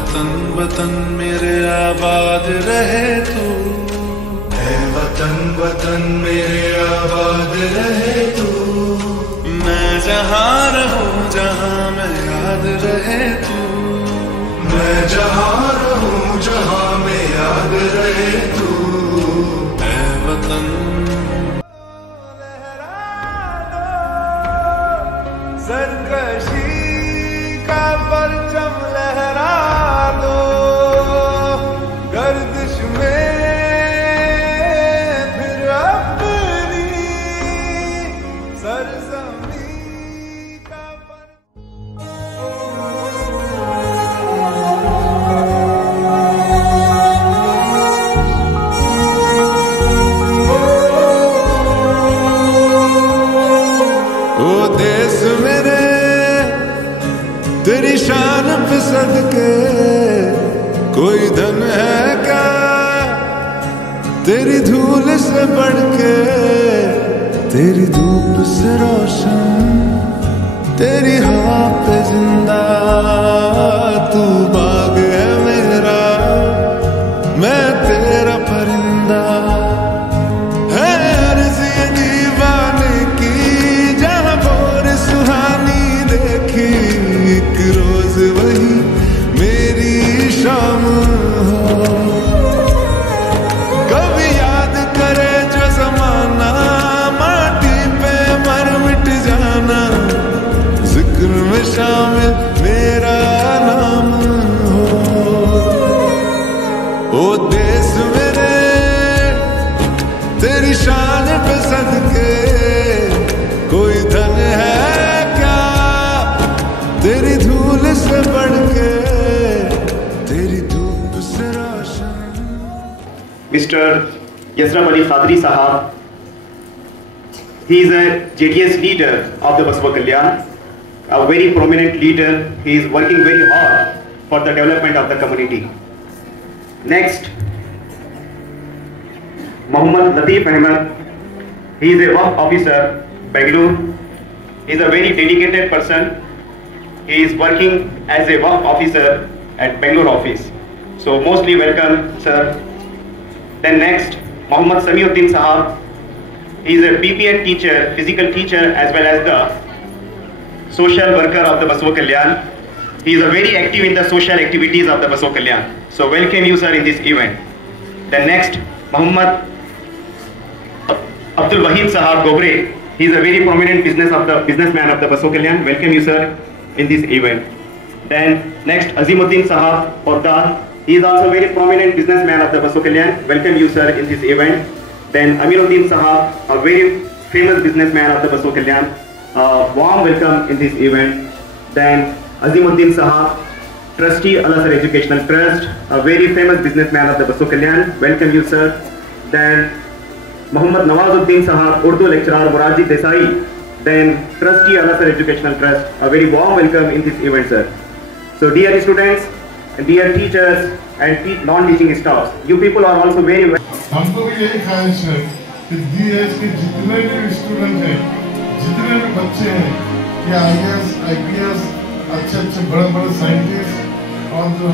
वतन वतन मेरे आबाद रहे तू, है वतन वतन मेरे आबाद रहे तू। मैं जहाँ रहूं जहाँ मैं याद रहे तू, मैं जहाँ रहूं जहाँ मैं याद रहे तू। है वतन सरकशी का परचम लहरा दो, गर्दिश में फिर अपनी सरजमी का ओ देश मेरे तेरी शान पे सदके, कोई धन है क्या तेरी धूल से बढ़ के, तेरी धूप से रोशन तेरी हवा पे जिंदा, तू बाग है मेरा मैं तेरा परिंदा। है अर्ज़ ये दीवाने की जहाँ भोर सुहानी देखी, एक रोज वही मेरी शाम हो। कभी याद करे जो जमाना माटी पे मर मिट जाना, जिक्र में शामिल मेरा नाम हो। ओ देश मेरे तेरी शान पे सदके, कोई धन है क्या तेरी धूल से बढ़ के, तेरी धूप से रोशन। Mr. Yasraf Ali Qadri Sahab, he is a JDS leader of the Basava Kalyan, a very prominent leader. He is working very hard for the development of the community. Next, Mohammad Latif Ahmed, he is a work officer, Bangalore. He is a very dedicated person. He is working as a work officer at Bangalore office. So mostly welcome, sir. Then next, Mohammad Samiuddin Sahab. He is a PPEd teacher, physical teacher, as well as the social worker of the Basava Kalyan. He is very active in the social activities of the Basava Kalyan. So welcome you, sir, in this event. Then next, Mohammad Abdul Wahid Sahab Gobre. He is a very prominent businessman of the Basava Kalyan. Welcome you, sir, in this event. Then next, Azimuddin Sahab Poddar. He is also a very prominent businessman of the Basava Kalyan. Welcome you, sir, in this event. Then Amiruddin Sahab, a very famous businessman of the Basava Kalyan. Warm welcome in this event. Then Azimuddin Sahab, trustee Al-Azhar Educational Trust, a very famous businessman of the Basava Kalyan. Welcome you, sir. Then Muhammad Nawazuddin Sahab, Urdu lecturer, Morarji Desai. Then trustee Al-Azhar Educational Trust, a very warm welcome in this event, sir. So dear students, dear teachers and non-teaching staffs, you people are also very well. हमको भी यही ख्वाहिश है कि DS के जितने भी student हैं, जितने भी बच्चे हैं, कि IAS अच्छे बड़े साइंटिस्ट और जो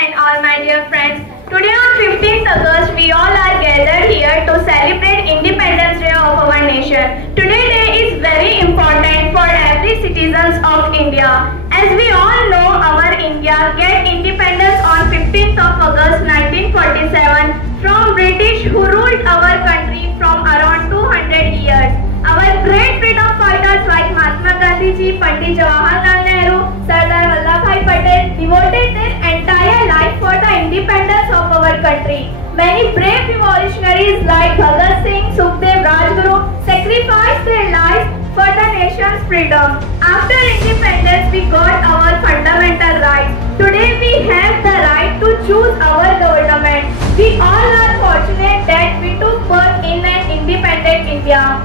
and all my dear friends, today on 15th August we all are gathered here to celebrate Independence Day of our nation. Today day is very important for every citizens of India. As we all know, our India get independence on 15th of August 1947 from British who ruled our country from around 200 years. Our great freedom fighters like Mahatma Gandhi ji, Pandit Jawaharlal Nehru, Sardar Vallabhbhai Patel devoted their entire life for the independence of our country. Many brave revolutionaries like Bhagat Singh, Sukhdev, Rajguru sacrificed their lives for the nation's freedom. After independence, we got our fundamental rights. Today we have the right to choose our government. We all are fortunate that we took birth in an independent India.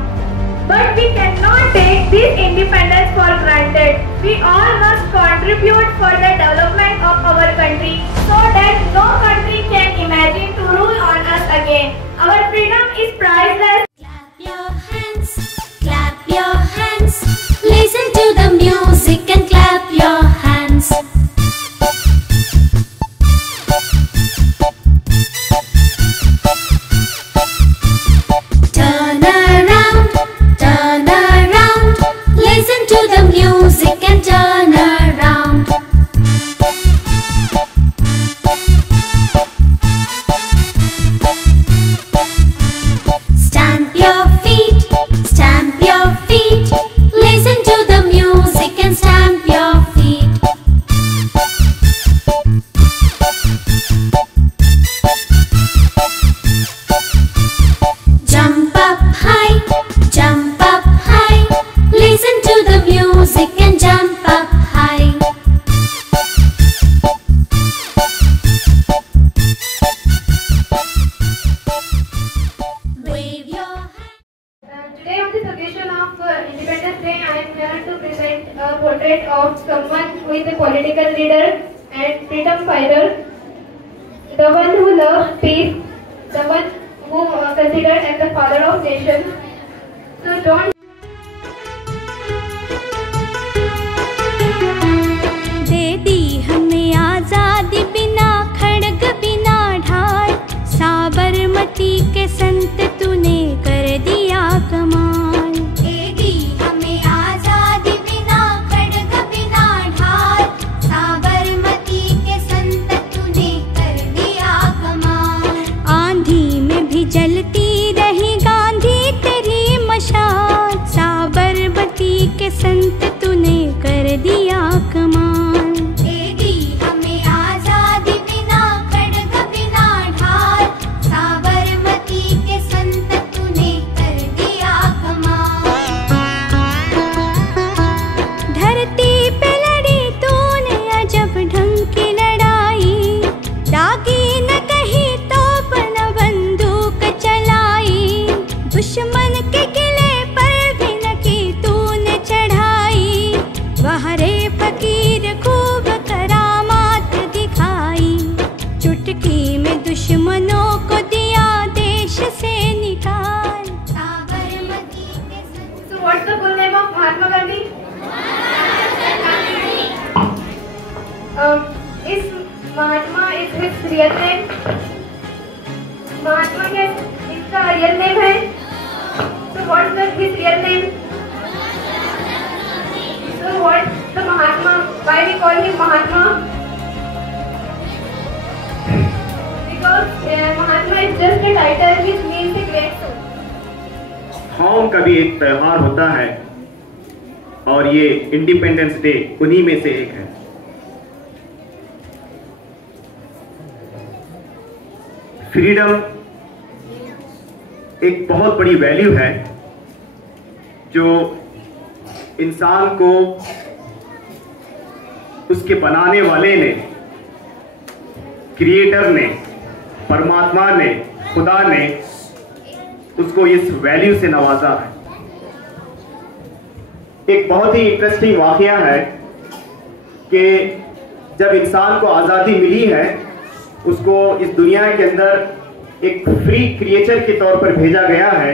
But we cannot take this independence for granted. We all must contribute for the development of our country so that no country can imagine to rule on us again. Our freedom is priceless. Clap your hands, clap your hands. Listen to the music and clap your hands. one who is a political leader and freedom fighter, the one who loves peace, the one who considered as the father of nations. So don't दे दी हमें आजादी बिना खड़ग बिना ढाल, साबरमती के संत तूने कर दिया कमाल। दे दी हमें आजादी बिना खड़ग बिना ढाल, साबरमती के संत तूने कर दिया कमाल। आंधी में भी जलती रही गांधी तेरी मशाल, साबरमती के संत तूने कर दिया कमाल। दुश्मन के किले पर भी न की तूने चढ़ाई, वहरे फकीर खूब करामात दिखाई। चुटकी में दुश्मनों को दिया देश से निकाल, साबरमती के संत। So what's the full name of Mahatma Gandhi? Is Mahatma is his real name? Mahatma क्या इसका real name है? So what's his real name? So what's the Mahatma? Why we call him Mahatma? Because Mahatma is just a title which means a great soul. Home का भी एक त्योहार होता है और ये इंडिपेंडेंस डे उन्हीं में से एक है। फ्रीडम एक बहुत बड़ी वैल्यू है जो इंसान को उसके बनाने वाले ने, क्रिएटर ने, परमात्मा ने, खुदा ने उसको इस वैल्यू से नवाजा है। एक बहुत ही इंटरेस्टिंग वाकया है कि जब इंसान को आज़ादी मिली है, उसको इस दुनिया के अंदर एक फ्री क्रिएचर के तौर पर भेजा गया है,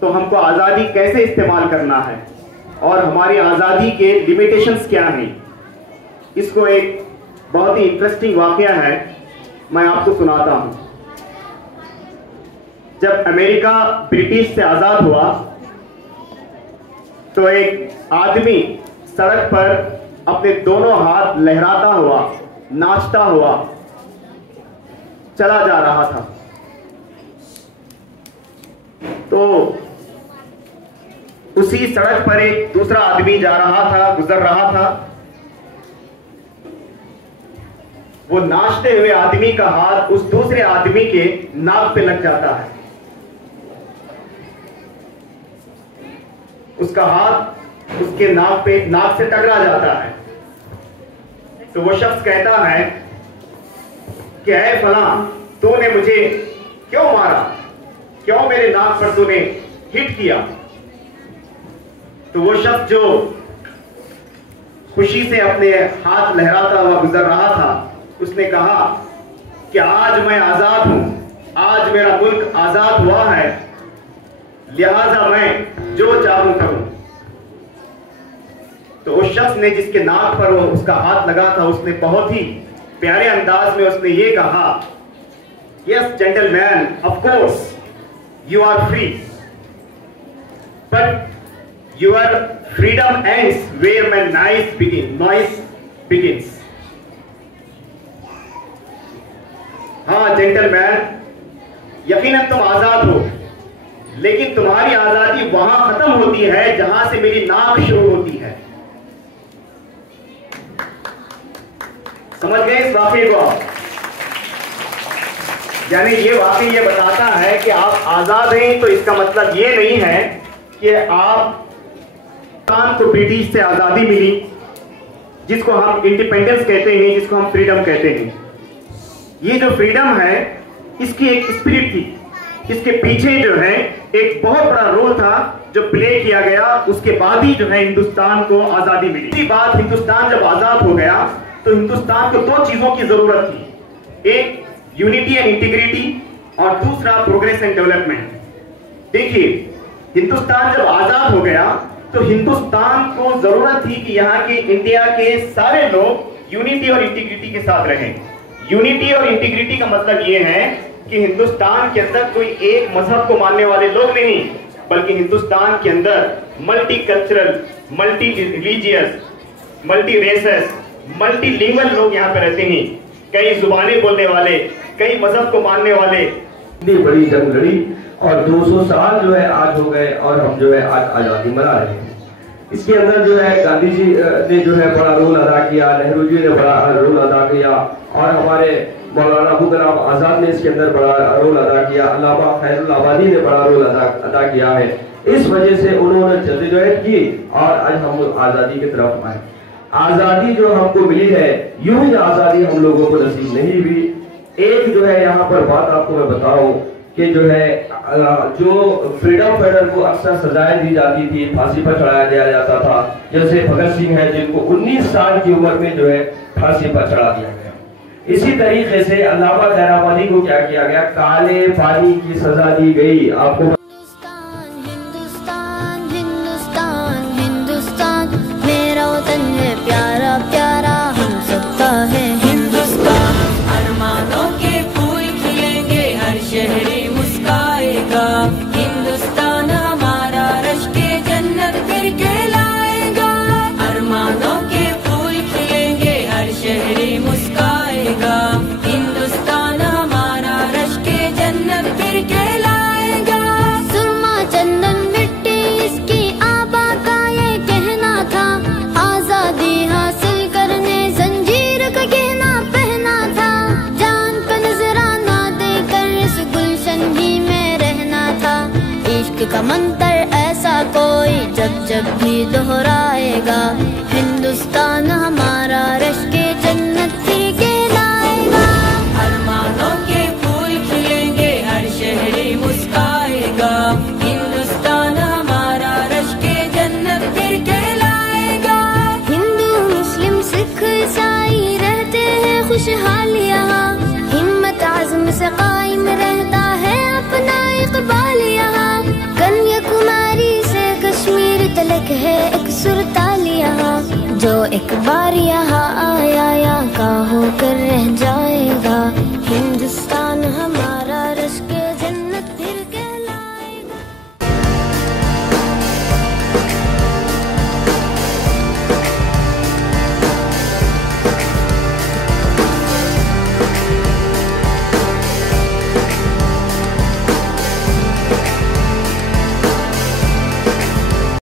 तो हमको आज़ादी कैसे इस्तेमाल करना है और हमारी आज़ादी के लिमिटेशंस क्या हैं, इसको एक बहुत ही इंटरेस्टिंग वाकया है, मैं आपको सुनाता हूं। जब अमेरिका ब्रिटिश से आज़ाद हुआ तो एक आदमी सड़क पर अपने दोनों हाथ लहराता हुआ, नाचता हुआ चला जा रहा था। तो उसी सड़क पर एक दूसरा आदमी जा रहा था, गुजर रहा था। वो नाचते हुए आदमी का हाथ उस दूसरे आदमी के नाक पे लग जाता है। उसका हाथ उसके नाक से टकरा जाता है। तो वो शख्स कहता है कि ऐ फलां, तूने मुझे क्यों मारा, क्यों मेरे नाक पर तूने हिट किया। तो वो शख्स जो खुशी से अपने हाथ लहराता हुआ गुजर रहा था, उसने कहा कि आज मैं आजाद हूं, आज मेरा मुल्क आजाद हुआ है, लिहाजा मैं जो चाहूं करूं। तो उस शख्स ने जिसके नाक पर वो उसका हाथ लगा था, उसने बहुत ही प्यारे अंदाज में उसने ये कहा, yes gentleman, of course you are free, but your freedom ends where my noise begins. हाँ जेंटलमैन, यकीनन तुम आजाद हो, लेकिन तुम्हारी आजादी वहां खत्म होती है जहां से मेरी नाक शुरू होती है। समझ गए इस वाकये को आप? यानी ये वाकई ये बताता है कि आप आजाद हैं, तो इसका मतलब ये नहीं है कि आप को ब्रिटिश से आजादी मिली, जिसको हम इंडिपेंडेंस कहते हैं, जिसको हम फ्रीडम कहते हैं। ये जो फ्रीडम है, इसकी एक स्पिरिट थी, इसके पीछे जो है एक बहुत बड़ा रोल था जो प्ले किया गया उसके बाद ही जो है हिंदुस्तान को आजादी मिली। इसी बात, हिंदुस्तान जब आजाद हो गया तो हिंदुस्तान को दो चीजों की जरूरत थी, एक यूनिटी एंड इंटीग्रिटी और दूसरा प्रोग्रेस एंड डेवलपमेंट। देखिए, हिंदुस्तान जब आजाद हो गया तो हिंदुस्तान को जरूरत थी कि यहाँ के इंडिया के सारे लोग यूनिटी और इंटीग्रिटी के साथ रहें। यूनिटी और इंटीग्रिटी का मतलब ये है कि हिंदुस्तान के अंदर कोई एक मजहब को मानने वाले लोग नहीं, बल्कि हिंदुस्तान के अंदर multi cultural, multi religious, multi races, multi lingual लोग यहाँ पे रहते हैं। कई जुबानें बोलने वाले, कई मजहब को मानने वाले। इतनी बड़ी जंग लड़ी और 200 साल जो है आज हो गए और हम जो है आज आजादी मना रहे हैं। इसके अंदर जो है गांधी जी ने जो है बड़ा रोल अदा किया, नेहरू जी ने बड़ा रोल अदा किया और हमारे मौलाना अबू कलाम आजाद ने इसके अंदर बड़ा रोल अदा किया, अल्लामा खैरुल आबादी ने बड़ा रोल अदा किया है। इस वजह से उन्होंने जद्दोजहद की और आज हम आजादी की तरफ आए। आजादी जो हमको मिली है, यूं ही आजादी हम लोगों को नसीब नहीं हुई। एक जो है यहाँ पर बात आपको मैं बताऊं कि जो है जो फ्रीडम फाइटर को अक्सर सजाएं दी जाती थी, फांसी पर चढ़ाया दिया जाता था, जैसे भगत सिंह है जिनको 19 साल की उम्र में जो है फांसी पर चढ़ा दिया गया। इसी तरीके से अल्लामा खैराबादी को क्या किया गया, काले पानी की सजा दी गई। आपको प्यारा प्यारा हम सबका है हिंदुस्तान, अरमानों के फूल खिलेंगे, हर शहरी मुस्काएगा। हिंदुस्तान हमारा रश के जन्नत फिर कहलाएगा। अरमानों के फूल खिलेंगे, हर शहरी मुस्काएगा। हिंदुस्तान हमारा रश के जन्नत फिर कहलाएगा। सुरमा चंदन मिट्टी इसकी आबा का ये कहना था, आजादी हासिल करने जंजीर का गहना पहना था। जान का नजराना देकर इस गुलशन ही में रहना था। इश्क का मंत्र ऐसा कोई जब जब भी दोहराएगा। हिंदुस्तान हमारा रश के जन्नत फिर कहलाएगा। अरमानों के फूल खिलेंगे, हर शहरी मुस्काएगा। हिंदुस्तान हमारा रश के जन्नत फिर कहलाएगा। हिंदू मुस्लिम सिख ईसाई रहते हैं खुशहाल यहाँ, हिम्मत आज़म से कायम रहता है अपना इक़बाल यहाँ। कन्याकुमारी से कश्मीर तलक है एक सुरताल यहाँ, जो एक बार यहाँ आया यहाँ का होकर रह जाएगा।